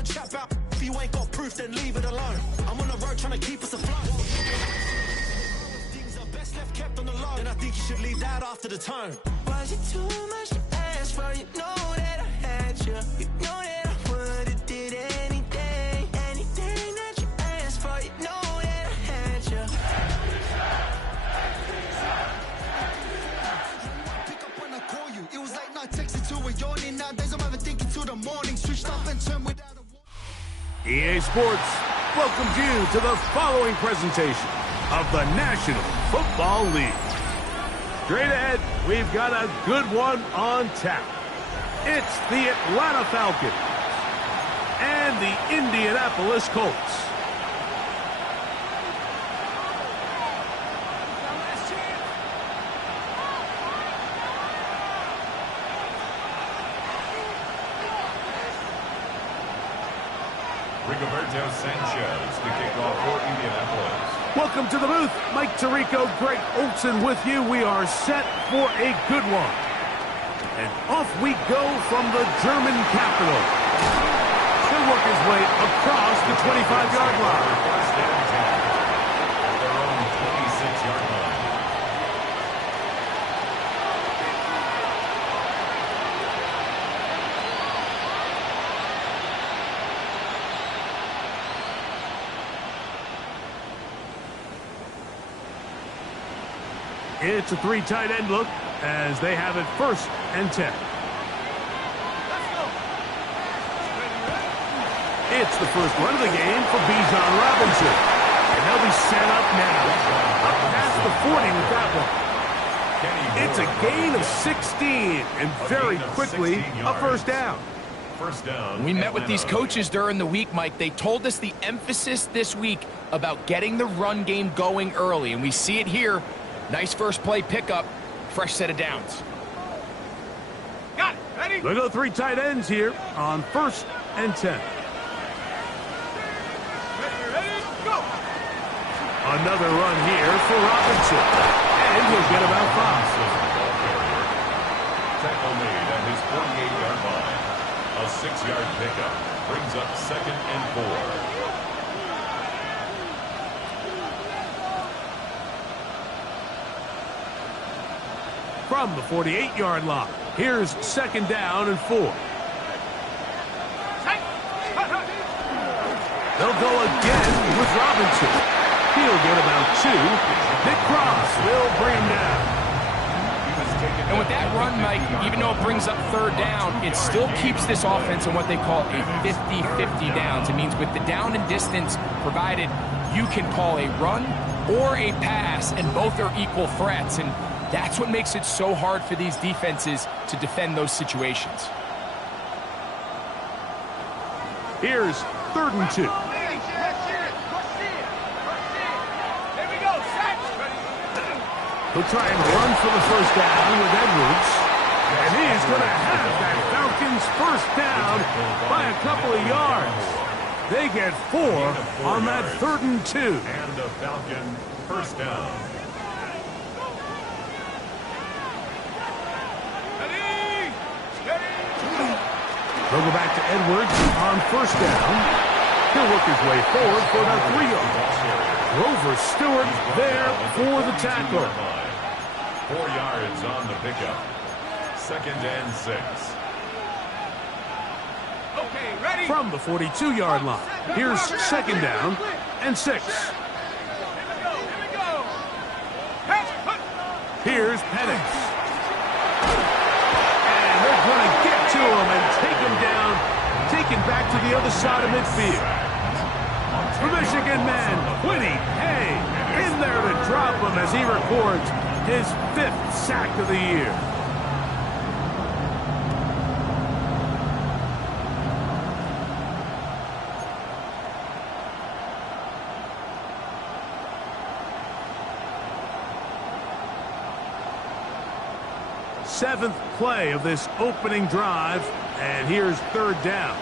Don't chat about if you ain't got proof, then leave it alone. I'm on the road trying to keep us afloat. Things are best left kept on the low. Then I think you should leave that after the tone. Was it too much to ask for? You know that I had you. You know that I would've did anything. Anything that you asked for. You know that I had you. Pick up when I call you. It was late night texting to a yawning. Nowadays I'm overthinking till the morning. Switched up and turned without a EA Sports welcomes you to the following presentation of the National Football League. Straight ahead, we've got a good one on tap. It's the Atlanta Falcons and the Indianapolis Colts. Rigoberto Sanchez to kick off for Indianapolis. Welcome to the booth. Mike Tirico, Greg Olson with you. We are set for a good one. And off we go from the German capital. He'll work his way across the 25-yard line. First down 10 at their own 26-yard line. It's a three tight end look as they have it 1st and 10. It's the first run of the game for Bijan Robinson. And they'll be set up now. Up past the 40 with that one. It's a gain of 16 and very quickly a first down. First down. We met with these coaches during the week, Mike. They told us the emphasis this week about getting the run game going early, and we see it here. Nice first play pickup, fresh set of downs. Got it, ready? They go three tight ends here on 1st and 10. ready, go! Another run here for Robinson, and he'll get about 5. Tackle made at his 48-yard line. A 6-yard pickup brings up 2nd and 4. From the 48-yard line, here's 2nd down and 4. They'll go again with Robinson. He'll get about 2. Nick Cross will bring him down. And with that run, Mike, even though it brings up 3rd down, it still keeps this offense in what they call a 50-50 downs. It means with the down and distance provided, you can call a run or a pass, and both are equal threats. And that's what makes it so hard for these defenses to defend those situations. Here's 3rd and 2. He'll try and run for the first down with Edwards. And he's going to have that Falcons first down by a couple of yards. They get 4 on that 3rd and 2. And the Falcon first down. They'll go back to Edwards on 1st down. He'll work his way forward for about 3 yards. Grover Stewart there for the tackle. 4 yards on the pickup. 2nd and 6. Okay, ready? From the 42-yard line, here's 2nd down and 6. Here's Penix. And they're going to get to him and take him down, take him back to the other side of midfield. The Michigan man, Quiddy Hay, in there to drop him as he records his 5th sack of the year. Seventh play of this opening drive, and here's 3rd down.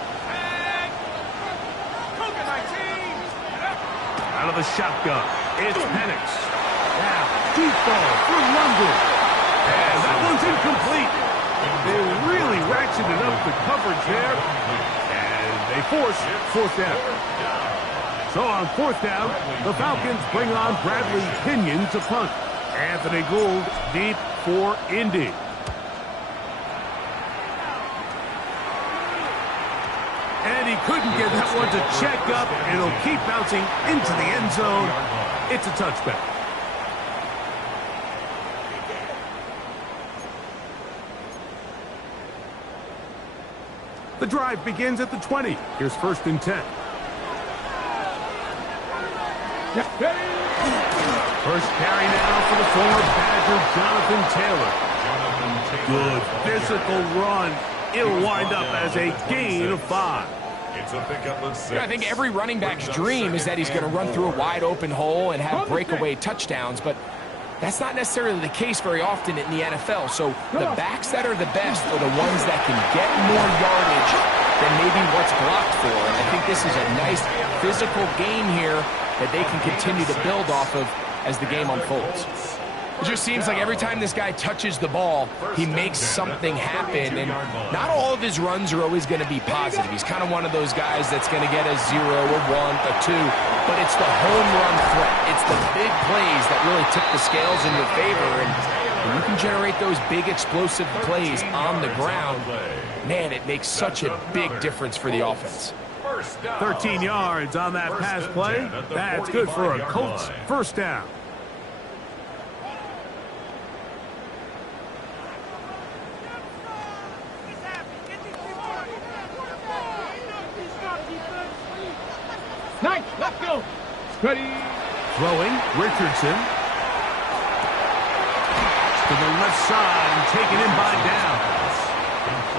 Out of the shotgun, it's Penix. Now, deep ball for London. And that one's incomplete. They really ratcheted up the coverage there, and they force fourth down. So on fourth down, the Falcons bring on Bradley Pinion to punt. Anthony Gould deep for Indy. And he couldn't get that one to check up. It'll keep bouncing into the end zone. It's a touchback. The drive begins at the 20. Here's 1st and 10. First carry now for the former Badger, Jonathan Taylor. Good physical run. It'll wind up as a gain of 5. It's a pickup of 6. I think every running back's dream is that he's going to run through a wide open hole and have breakaway touchdowns, but that's not necessarily the case very often in the NFL. So the backs that are the best are the ones that can get more yardage than maybe what's blocked for. And I think this is a nice physical game here that they can continue to build off of as the game unfolds. It just seems like every time this guy touches the ball, he makes something happen, and not all of his runs are always going to be positive. He's kind of one of those guys that's going to get a 0, a 1, a 2, but it's the home run threat. It's the big plays that really tip the scales in your favor, and when you can generate those big explosive plays on the ground, man, it makes such a big difference for the offense. 13 yards on that pass play. That's good for a Colts first down. Nice, let's go. Ready. Throwing, Richardson. To the left side and taken in by Downs.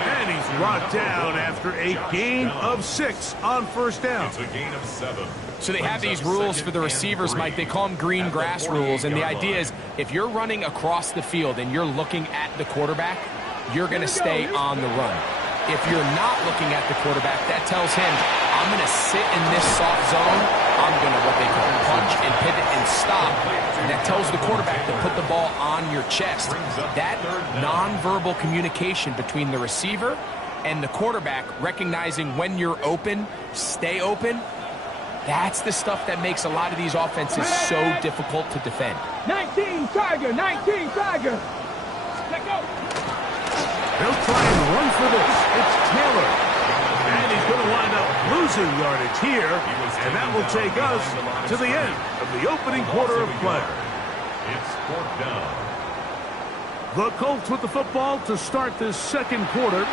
And he's brought down after a gain of 6 on first down. It's a gain of 7. So they have these rules for the receivers, Mike. They call them green grass rules, and the idea is if you're running across the field and you're looking at the quarterback, you're going to stay on the run. If you're not looking at the quarterback, that tells him, I'm going to sit in this soft zone. I'm going to what they call punch and pivot and stop. And that tells the quarterback to put the ball on your chest. That nonverbal communication between the receiver and the quarterback, recognizing when you're open, stay open, that's the stuff that makes a lot of these offenses so difficult to defend. 19 Tiger, 19 Tiger. Let go. They'll try and run for this. It's Taylor. And he's going to wind up losing yardage here. And that will take us to the end of the opening quarter of play. It's 4th down. The Colts with the football to start this second quarter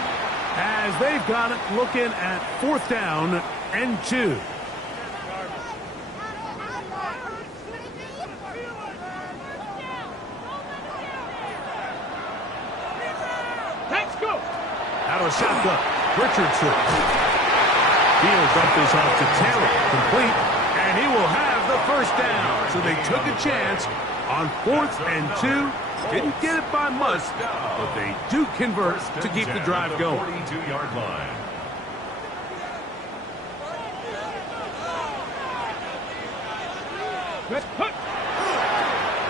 as they've got it looking at 4th down and 2. Out of shotgun, Richardson. He'll dump this off to Taylor, complete, and he will have the first down. So they took a chance on 4th and 2. Didn't get it by much, but they do convert to keep the drive going. 42-yard line.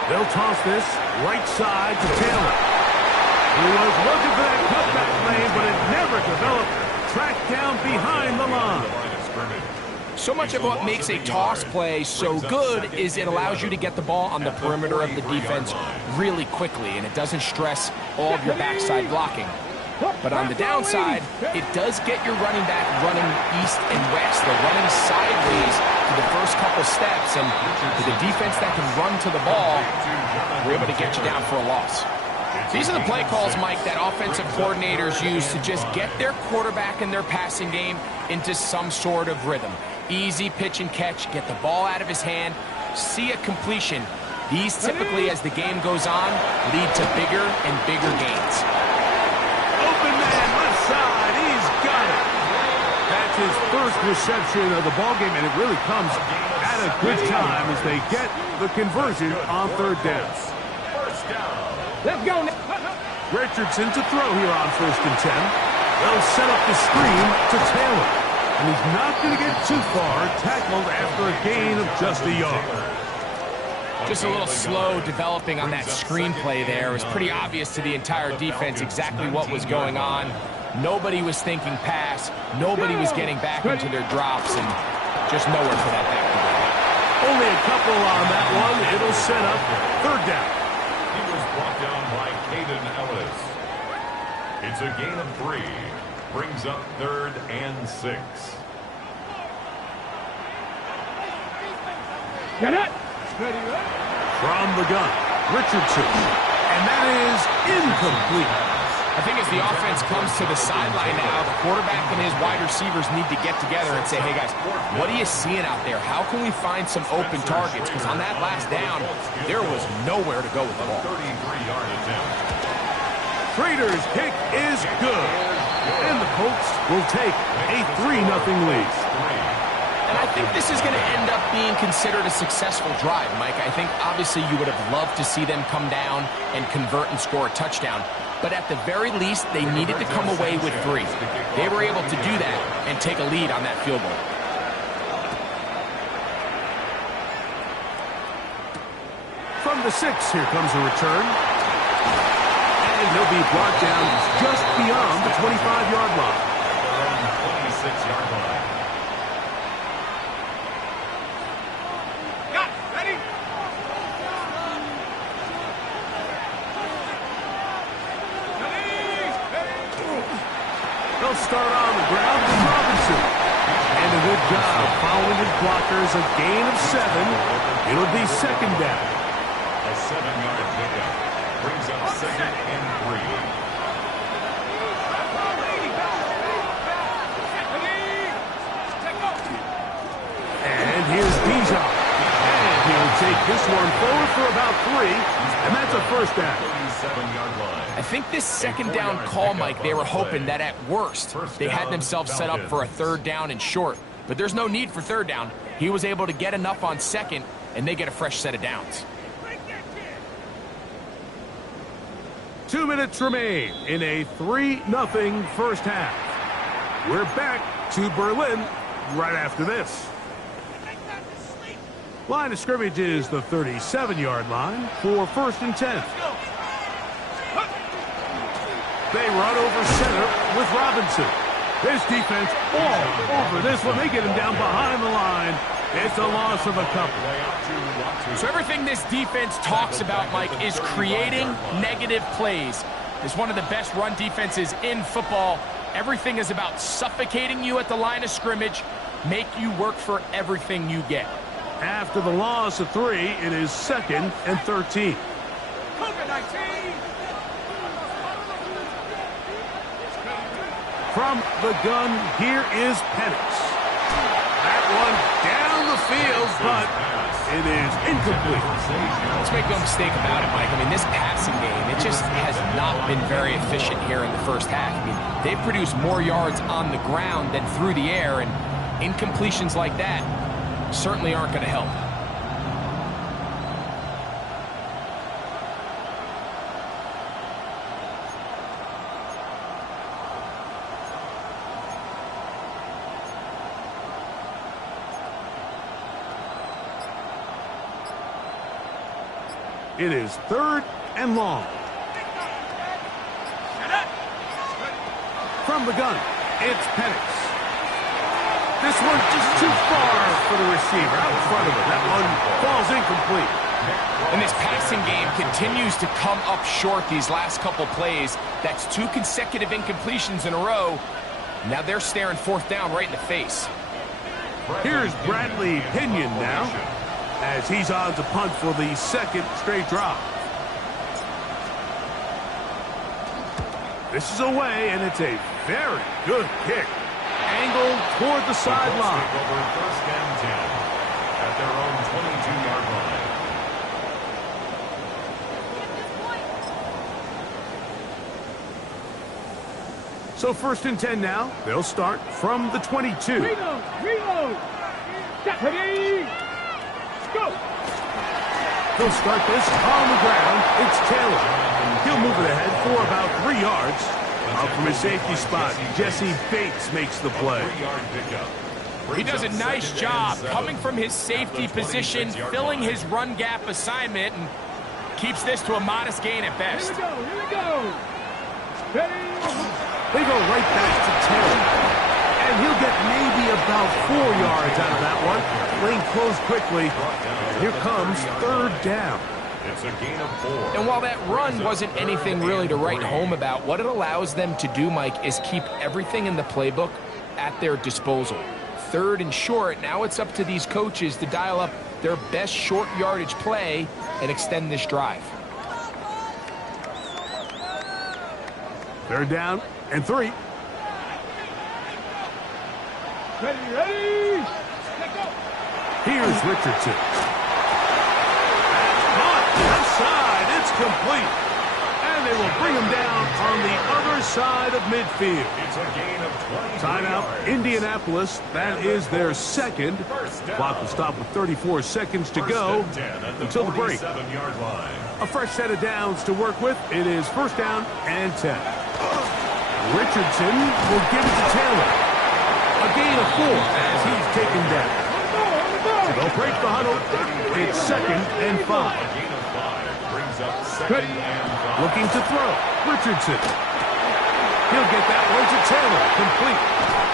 They'll toss this right side to Taylor. He was looking for that cutback lane, but it never developed. Tracked down behind the line. So much of what makes a toss play so good is it allows you to get the ball on the perimeter of the defense really quickly, and it doesn't stress all of your backside blocking. But on the downside, it does get your running back running east and west. They're running sideways for the first couple steps, and with a defense that can run to the ball, we're able to get you down for a loss. These are the play calls, Mike, that offensive coordinators use to just get their quarterback and their passing game into some sort of rhythm. Easy pitch and catch, get the ball out of his hand, see a completion. These typically, as the game goes on, lead to bigger and bigger gains. Open man, left side, he's got it. That's his first reception of the ballgame, and it really comes at a good time as they get the conversion on 3rd down. Let's go. Richardson to throw here on 1st and 10. They'll set up the screen to Taylor. And he's not going to get too far, tackled after a gain of just a yard. Just a little slow developing on that screenplay there. It was pretty obvious to the entire defense exactly what was going on. Nobody was thinking pass. Nobody was getting back into their drops, and just nowhere for that back to go. Only a couple on that one. It'll set up third down. He was brought down by Caden Ellis. It's a gain of 3. Brings up 3rd and 6. Get it. From the gun, Richardson. And that is incomplete. I think as the offense comes to the sideline now, the quarterback and his wide receivers need to get together and say, hey, guys, what are you seeing out there? How can we find some open targets? Because on that last down, there was nowhere to go with the ball. 33-yard attempt. Trader's kick is good. And the Colts will take a 3-0 lead. And I think this is going to end up being considered a successful drive, Mike. I think obviously you would have loved to see them come down and convert and score a touchdown. But at the very least, they needed to come away with 3. They were able to do that and take a lead on that field goal. From the 6, here comes a return. And he'll be brought down just beyond the 25-yard line. Around the 26-yard line. They'll start on the ground with Robinson. And a good job following his blockers, a gain of 7. It'll be second down. A 7-yard pickup. Brings up 2nd and 3. And here's Dijon. And he'll take this one forward for about 3. And that's a first down. 37-yard line. I think this second down call, Mike, they were hoping that at worst they had themselves set up for a 3rd down and short. But there's no need for 3rd down. He was able to get enough on 2nd, and they get a fresh set of downs. 2 minutes remain in a 3-0 first half. We're back to Berlin right after this. Line of scrimmage is the 37-yard line for 1st and 10. They run over center with Robinson. This defense all over this one. They get him down behind the line. It's a loss of a couple. So everything this defense talks about, Mike, is creating negative plays. It's one of the best run defenses in football. Everything is about suffocating you at the line of scrimmage, make you work for everything you get. After the loss of 3, it is 2nd and 13. From the gun, here is Penix. That one down the field, but it is incomplete. Let's make no mistake about it, Mike. I mean, this passing game, it just has not been very efficient here in the first half. I mean, they've produced more yards on the ground than through the air, and incompletions like that certainly aren't going to help. It is 3rd and long. From the gun, it's Penix. This one just too far for the receiver out in front of him. That one falls incomplete. And this passing game continues to come up short these last couple plays. That's 2 consecutive incompletions in a row. Now they're staring 4th down right in the face. Here's Bradley Pinion now, as he's on to punt for the 2nd straight drive. This is away, and it's a very good kick. Angled toward the sideline. Over 1st and 10 at their own 22-yard line. So 1st and 10 now. They'll start from the 22. Reload. Ready. Go. They'll start this on the ground. It's Taylor. He'll move it ahead for about 3 yards. Out from his safety spot, Jesse Bates makes the play. He does a nice job coming from his safety position, filling his run gap assignment, and keeps this to a modest gain at best. Here we go. Ready. They go right back to Taylor. And he'll get maybe about 4 yards out of that one. Lane closed quickly. Here comes third down. It's a gain of 4. And while that run wasn't anything really to write home about, what it allows them to do, Mike, is keep everything in the playbook at their disposal. Third and short, now it's up to these coaches to dial up their best short yardage play and extend this drive. Third down and 3. Ready. Let's go. Here's Richardson. Left side, it's complete. And they will bring him down on the other side of midfield. It's a gain of 20 Timeout, yards. Indianapolis. That is their second. Clock will stop with 34 seconds to go until the break. 47-yard line. A fresh set of downs to work with. It is first down and 10. Richardson will give it to Taylor. A gain of 4 as he's taken down. So they'll break the huddle. It's second and 5. A gain of 5 brings up second and 5. Looking to throw. Richardson. He'll get that one to Taylor. Complete.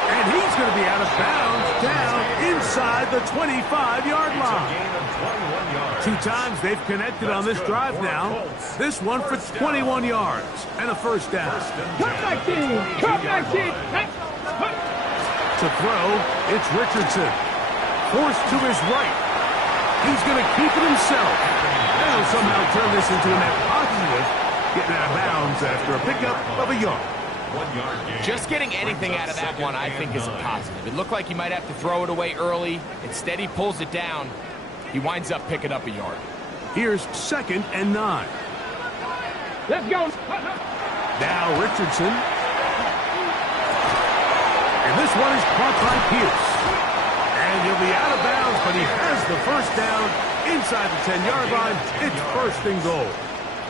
And he's going to be out of bounds down inside the 25-yard It's a line. gain of 21 yards. 2 times they've connected on this drive now. This one for 21 yards and a first down. Come 19. Come 19. To throw, it's Richardson. Forced to his right. He's going to keep it himself. And he'll somehow turn this into a net positive, getting out of bounds after a pickup of a yard. 1 yard gain. Just getting anything out of that one, I think, is a positive. It looked like he might have to throw it away early. Instead, he pulls it down. He winds up picking up a yard. Here's second and 9. Let's go. Now Richardson. And this one is caught by Pierce. And he'll be out of bounds, but he has the first down inside the 10-yard line. It's first and goal.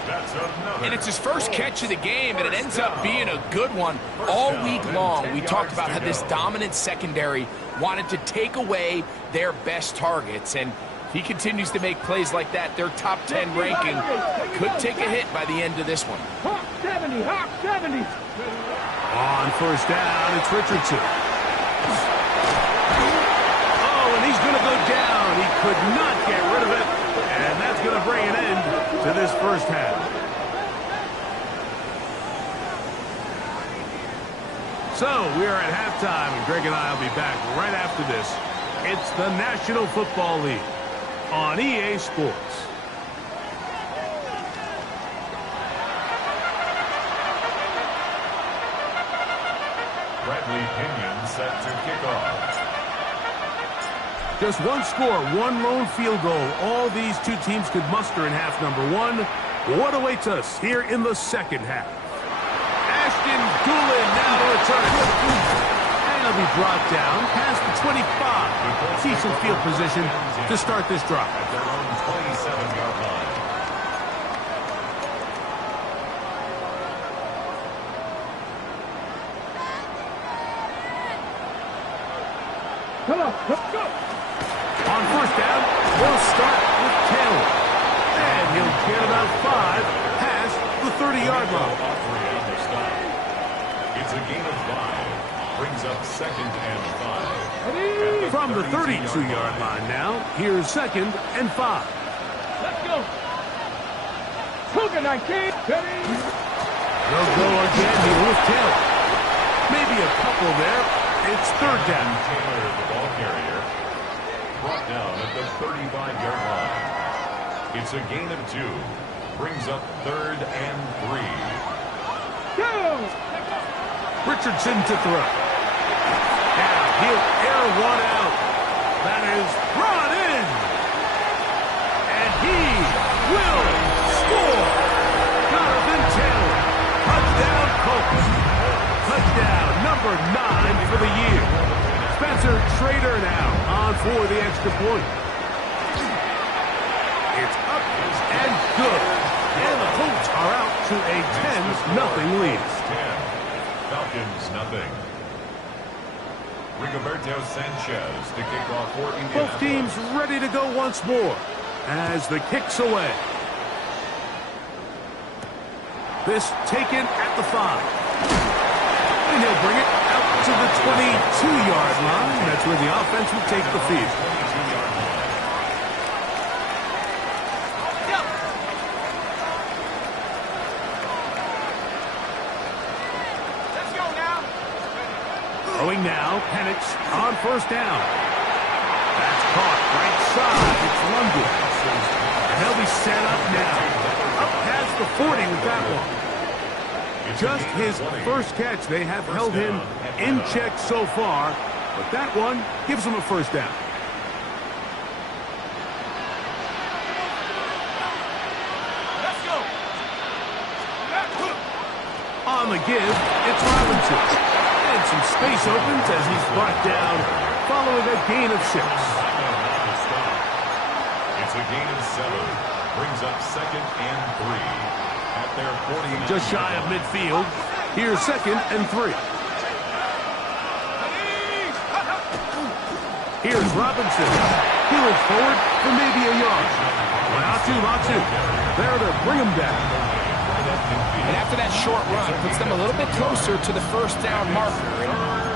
That's another. And it's his first catch of the game, and it ends up being a good one. All week long, we talked about how this dominant secondary wanted to take away their best targets, and he continues to make plays like that. Their top 10 ranking could take a hit by the end of this one. Hawk 70. Hawk 70. On first down, it's Richardson. Oh, and he's going to go down. He could not get rid of it, and that's going to bring an end to this first half. So we are at halftime, and Greg and I will be back right after this. It's the National Football League on EA Sports. Bradley Pinion set to kick off. Just one score, one lone field goal. All these two teams could muster in half number 1. What awaits us here in the second half? Ashton Doolin now to return. And he'll be brought down past the 25. Decent field position to start this drive. At their own 27-yard line. Come on. Let's go. On first down, they'll start with Taylor. And he'll get about 5 past the 30-yard line. All 3 on the stop. It's a gain of 5. Brings up second and 5. From the 32-yard line now, here's second and 5. Let's go. Cougar 19. Ready. They'll go again here with Taylor. Maybe a couple there. It's third down. Taylor, the ball carrier, brought down at the 35-yard line. It's a gain of 2. Brings up third and 3. Go. Richardson to throw. Now he'll air one out. That is brought in. And he will score. Jonathan Taylor. Touchdown Colts. Touchdown number 9 for the year. Spencer Trader now on for the extra point. It's up and good. And the Colts are out to a 10-0 lead. 10. Falcons, nothing. Rigoberto Sanchez to kick off for Indianapolis. Both teams ready to go once more as the kick's away. This taken at the 5. he'll bring it out to the 22-yard line. That's where the offense will take the field. Throwing now, Penix on first down. That's caught right side. It's London. And they'll be set up now. Up past the 40 with that one. Just his first catch. They have held him in check so far, but that one gives him a first down. Let's go. On the give, it's Robinson. And some space opens as he's brought down following a gain of 6. It's a gain of 7. Brings up 2nd and 3 at their 40. Just shy of midfield. Here's 2nd and 3. Here's Robinson. He looks forward for maybe a yard. Latu. There to bring him down. And after that short run, puts them a little bit closer to the first down marker. And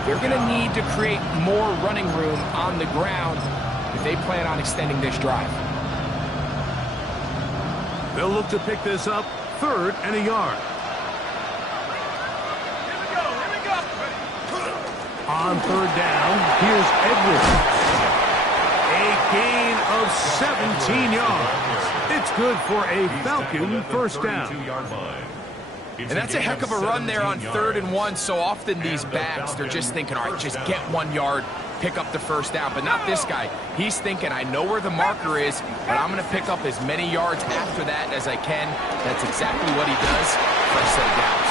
they're going to need to create more running room on the ground if they plan on extending this drive. They'll look to pick this up 3rd and a yard. Here we go. On 3rd down, here's Edwards. A gain of 17 yards. It's good for a Falcon first down. And that's a heck of a run there on 3rd and 1. So often these backs, they're just thinking, all right, just get 1 yard, pick up the first down. But not this guy. He's thinking, I know where the marker is, but I'm going to pick up as many yards after that as I can. That's exactly what he does. First set of downs.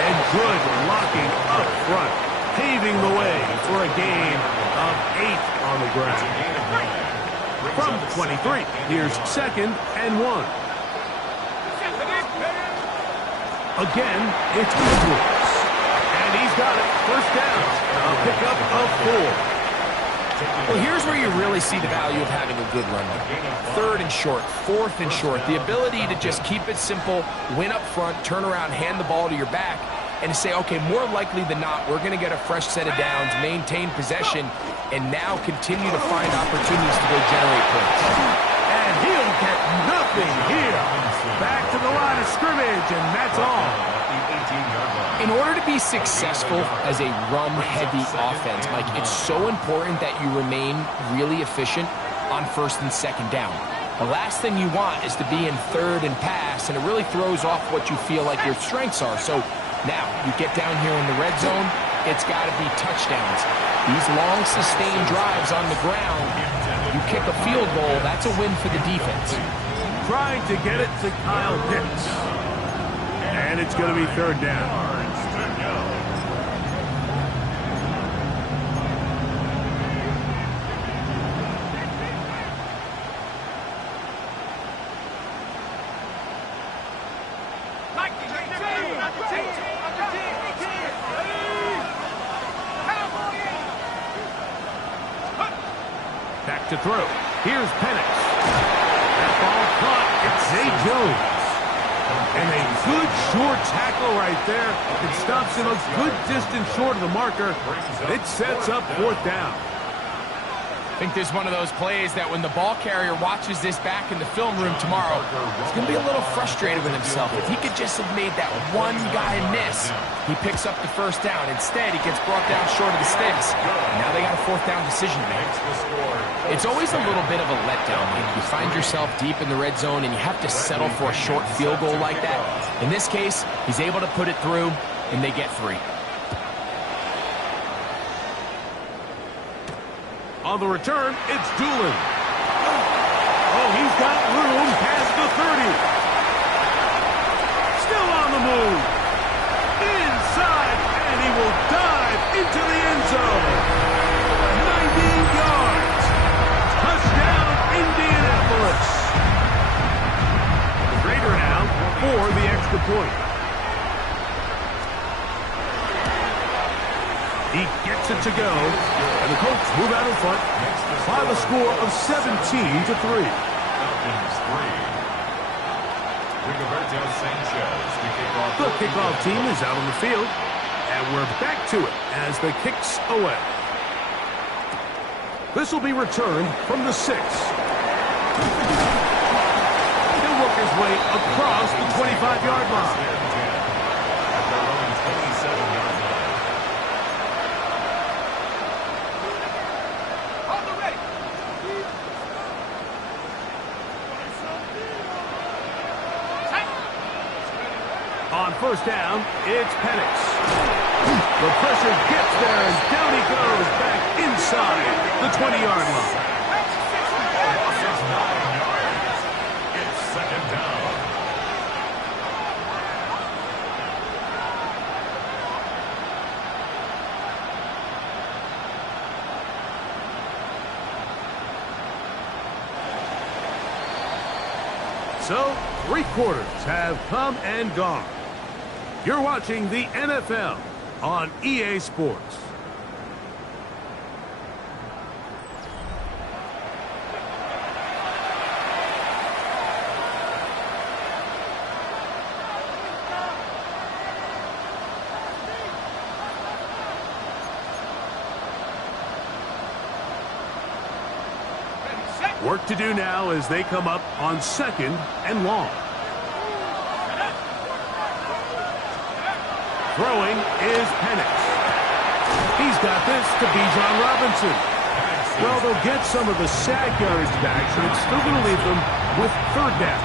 And good blocking up front, paving the way for a gain of 8 on the ground. From 23, here's 2nd and 1. Again, it's Edwards. And he's got it. First down. A pickup of 4. Well, here's where you really see the value of having a good run. 3rd and short, 4th and short. The ability to just keep it simple, win up front, turn around, hand the ball to your back, and say, okay, more likely than not, we're going to get a fresh set of downs, maintain possession, and now continue to find opportunities to go generate points. And he'll get nothing here. Back to the line of scrimmage, and that's all. In order to be successful as a run-heavy offense, Mike, it's so important that you remain really efficient on 1st and 2nd down. The last thing you want is to be in 3rd and pass, and it really throws off what you feel like your strengths are. So now you get down here in the red zone, it's got to be touchdowns. These long, sustained drives on the ground, you kick a field goal, that's a win for the defense. Trying to get it to Kyle Pitts. And it's going to be 3rd down. Back to throw. Here's Penix. That ball caught. It's Zay Jones. And a good short tackle right there. It stops him a good distance short of the marker. It sets up 4th down. I think there's one of those plays that when the ball carrier watches this back in the film room tomorrow, he's going to be a little frustrated with himself. If he could just have made that one guy miss, he picks up the first down. Instead, he gets brought down short of the sticks. And now they got a 4th down decision to make. It's always a little bit of a letdown when you find yourself deep in the red zone and you have to settle for a short field goal like that. In this case, he's able to put it through, and they get 3. On the return, it's Doolin. Oh, he's got room past the 30. Still on the move. Inside, and he will dive into the end zone. 90 yards. Touchdown, Indianapolis. Raider now for the extra point. He gets it to go, and the Colts move out in front by the score of 17-3. The kickoff team is out on the field. And we're back to it as the kick's away. This will be returned from the 6. He'll work his way across the 25-yard line. On first down, it's Penix. The pressure gets there, and down he goes back inside the 20-yard line. It's 9 yards. It's second down. So, 3 quarters have come and gone. You're watching the NFL on EA Sports. Work to do now as they come up on 2nd and long. Throwing is Penix. He's got this to Bijan Robinson. Well, they'll get some of the sack yardage back, but it's still going to leave them with 3rd down.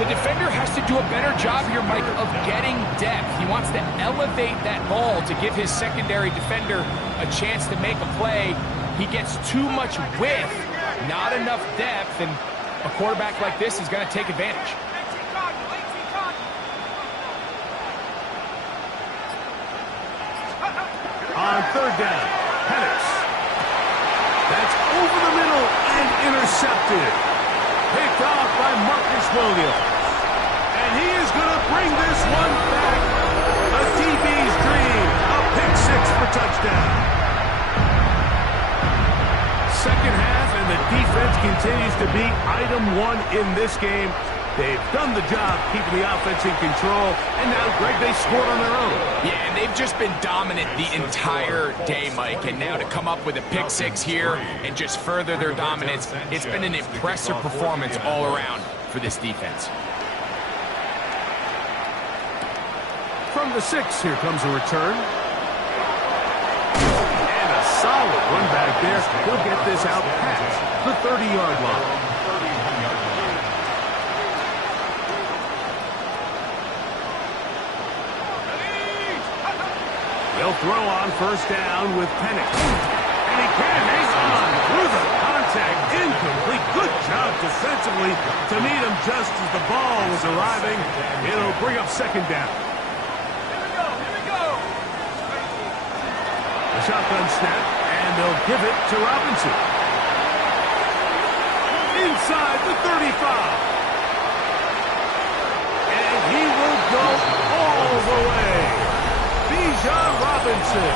The defender has to do a better job here, Mike, of getting depth. He wants to elevate that ball to give his secondary defender a chance to make a play. He gets too much width, not enough depth, and a quarterback like this is going to take advantage. On 3rd down, Penix. That's over the middle and intercepted. Picked off by Marcus Williams. And he is going to bring this one back. A DB's dream. A pick 6 for touchdown. Second half, and the defense continues to be item 1 in this game. They've done the job keeping the offense in control, and now, Greg, they scored on their own. Yeah, and they've just been dominant the entire day, Mike, and now to come up with a pick 6 here and just further their dominance, it's been an impressive performance all around for this defense. From the 6, here comes a return. And a solid run back there. He'll get this out past the 30-yard line. He'll throw on first down with Penix. And he can hang on through the contact. Incomplete. Good job defensively to meet him just as the ball was arriving. It'll bring up 2nd down. Here we go. The shotgun snap, and they'll give it to Robinson. Inside the 35. And he will go all the way. Bijan Robinson,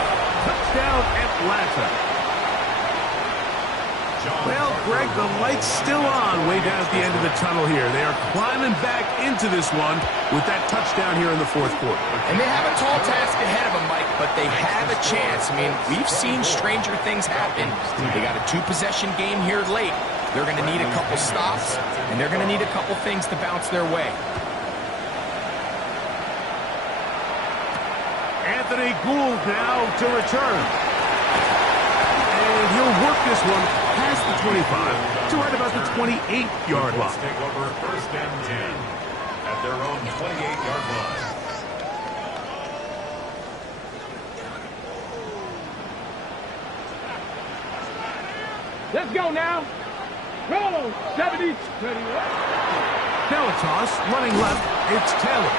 touchdown Atlanta. Well, Greg, the light's still on way down at the end of the tunnel here. They are climbing back into this one with that touchdown here in the 4th quarter. And they have a tall task ahead of them, Mike, but they have a chance. I mean, we've seen stranger things happen. They got a 2-possession game here late. They're going to need a couple stops, and they're going to need a couple things to bounce their way. Anthony Gould now to return. And he'll work this one past the 25 to right about the 28-yard line. Take over 1st and 10 at their own 28-yard line. Let's go now. Roll. 70. 31. Now a toss, running left, it's Taylor.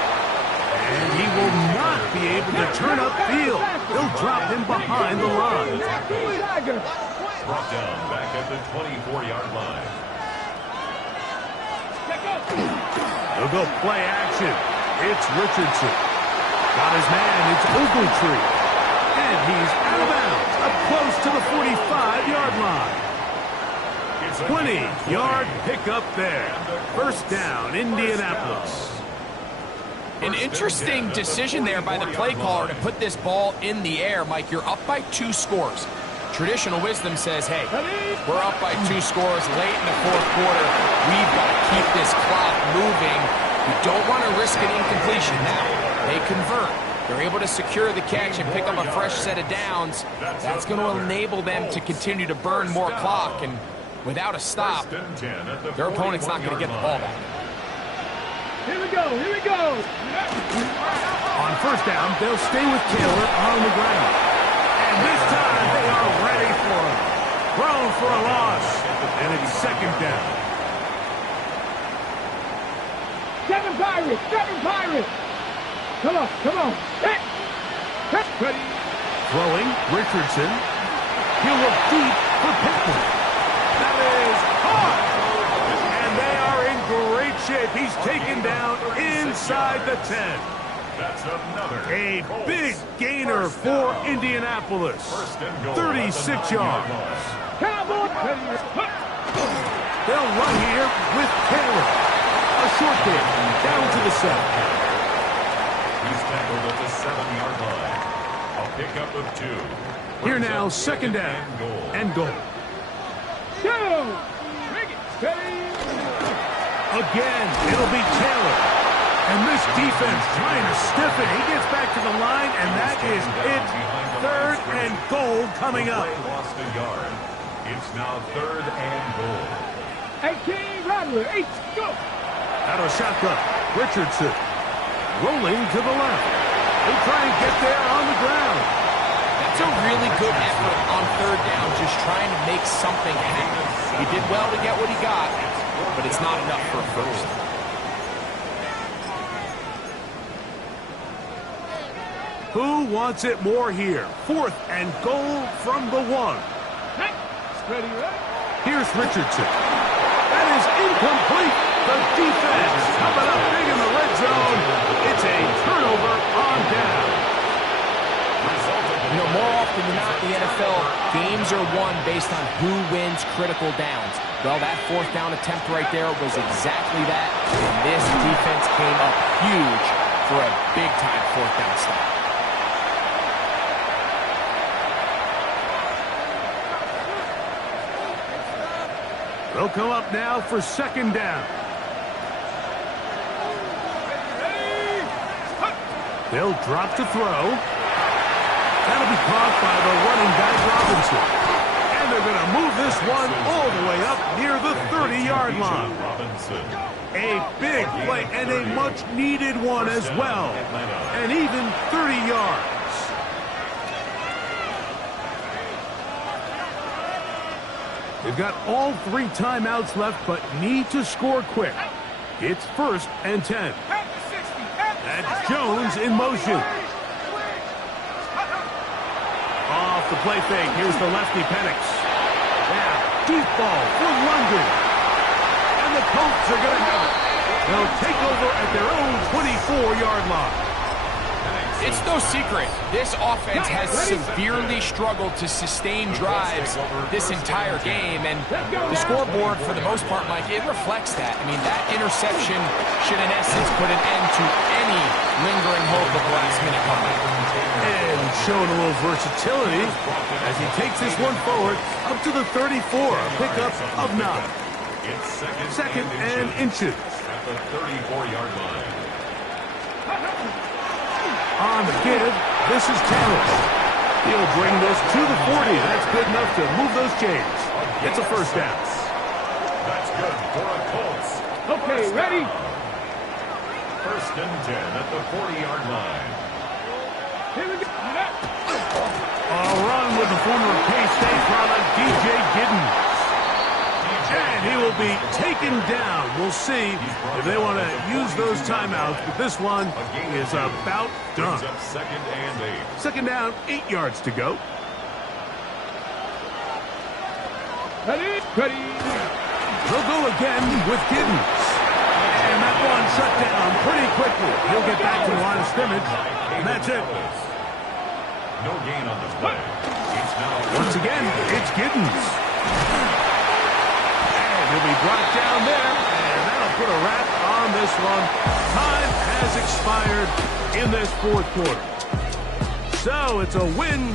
And he will not be able to turn upfield. They'll drop him behind the line. Brought down back at the 24-yard line. They'll go play action. It's Richardson. Got his man, it's Ogletree. And he's out of bounds, up close to the 45-yard line. 20-yard pickup there. First down, Indianapolis. An interesting decision there by the play caller to put this ball in the air. Mike, you're up by 2 scores. Traditional wisdom says, hey, we're up by 2 scores late in the 4th quarter. We've got to keep this clock moving. We don't want to risk an incompletion. Now, they convert. They're able to secure the catch and pick up a fresh set of downs. That's going to enable them to continue to burn more clock. And without a stop, their opponent's not going to get the ball back. Here we go, here we go. On first down, they'll stay with Taylor on the ground. And this time, they are ready for him. Thrown for a loss, and it's 2nd down. 7 Pirates, 7 Pirates. Come on, come on. Hit. Ready. Throwing, Richardson. He'll look deep for Pittman. That is hard. And they are in great shape. He's taken down inside the 10. That's another. A big gainer for Indianapolis. 36 yards. Cowboy. They'll run here with Taylor. A short game down to the 7. He's tackled at the 7-yard line. A pickup of 2. Here now, 2nd down and goal. Again, it'll be Taylor. And this defense trying to stiffen. He gets back to the line, and that is it. 3rd and goal coming up. Lost a yard. It's now 3rd and goal. 18 Rattler, 8, go. Out of shotgun, Richardson. Rolling to the left. They try and get there on the ground. That's a really good effort on 3rd down, just trying to make something happen. He did well to get what he got, but it's not enough for a first. Who wants it more here? 4th and goal from the 1. Ready, ready. Here's Richardson. That is incomplete. The defense coming up big in the red zone. It's a turnover on down. You know, more often than not in the NFL, games are won based on who wins critical downs. Well, that 4th down attempt right there was exactly that. And this defense came up huge for a big-time 4th down stop. They'll come up now for 2nd down. They'll drop to throw. That'll be caught by the running back, Robinson. And they're going to move this one all the way up near the 30-yard line. A big play and a much-needed one as well. And even 30 yards. They've got all 3 timeouts left, but need to score quick. It's 1st and 10. That's Jones in motion. Off the play fake, here's the lefty Penix. Now, deep ball for London. And the Colts are going to have it. They'll take over at their own 24-yard line. It's no secret, this offense has severely struggled to sustain drives this entire game, and the scoreboard, for the most part, Mike, it reflects that. I mean, that interception should, in essence, put an end to any lingering hope of last-minute comeback. And showing a little versatility as he takes this one forward up to the 34, a pickup of 9. 2nd and inches. At the 34-yard line. On the give, this is Taylor. He'll bring this to the 40. That's good enough to move those chains. It's a 1st down. That's good for a Colts. Okay, ready. 1st and 10 at the 40-yard line. Here we go. A run with the former K-State product, DJ Giddens. And he will be taken down. We'll see if they want to use those timeouts, but this one is about done. 2nd and 8. 2nd down, 8 yards to go. Ready, ready. They'll go again with Giddens. And that one shut down pretty quickly. He'll get back to the line of scrimmage, and that's it. No gain on this play. It's now Once again, it's Giddens. And he'll be brought down there, and that'll put a wrap on this one. Time has expired in this fourth quarter. So it's a win